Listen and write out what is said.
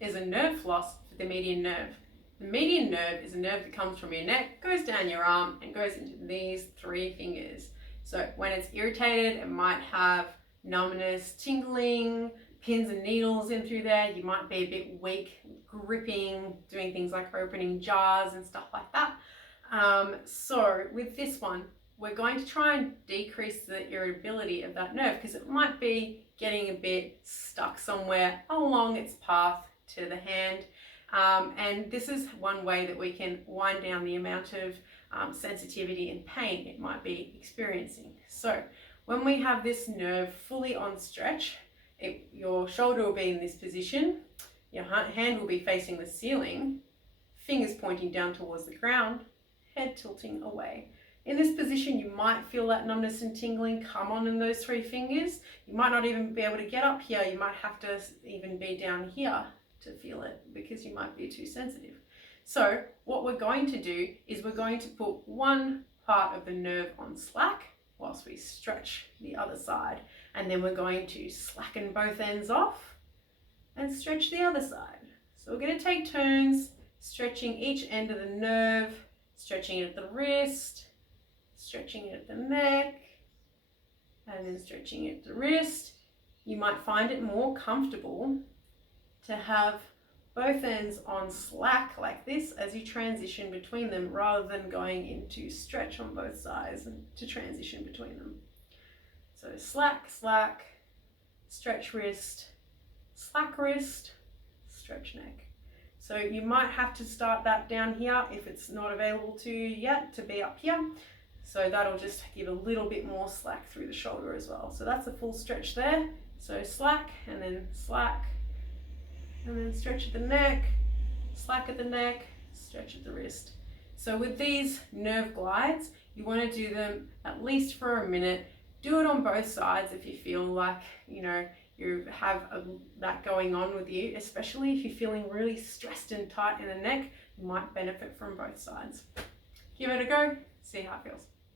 is a nerve floss for the median nerve. The median nerve is a nerve that comes from your neck, goes down your arm, and goes into these 3 fingers. So when it's irritated, it might have numbness, tingling, pins and needles in through there. You might be a bit weak, gripping, doing things like opening jars and stuff like that. So with this one, we're going to try and decrease the irritability of that nerve because it might be getting a bit stuck somewhere along its path to the hand. And this is one way that we can wind down the amount of sensitivity and pain it might be experiencing. So when we have this nerve fully on stretch, your shoulder will be in this position, your hand will be facing the ceiling, fingers pointing down towards the ground, head tilting away. In this position, you might feel that numbness and tingling come on in those 3 fingers. You might not even be able to get up here. You might have to even be down here to feel it because you might be too sensitive. So what we're going to do is we're going to put one part of the nerve on slack whilst we stretch the other side. And then we're going to slacken both ends off and stretch the other side. So we're going to take turns stretching each end of the nerve, stretching it at the wrist, stretching it at the neck, and then stretching it at the wrist. You might find it more comfortable to have both ends on slack like this as you transition between them rather than going into stretch on both sides and to transition between them. So slack, slack, stretch wrist, slack wrist, stretch neck. So you might have to start that down here if it's not available to you yet to be up here. So that'll just give a little bit more slack through the shoulder as well. So that's a full stretch there. So slack and then stretch at the neck, slack at the neck, stretch at the wrist. So with these nerve glides, you want to do them at least for a minute. Do it on both sides if you feel like, you have that going on with you, especially if you're feeling really stressed and tight in the neck. You might benefit from both sides. Give it a go, see how it feels.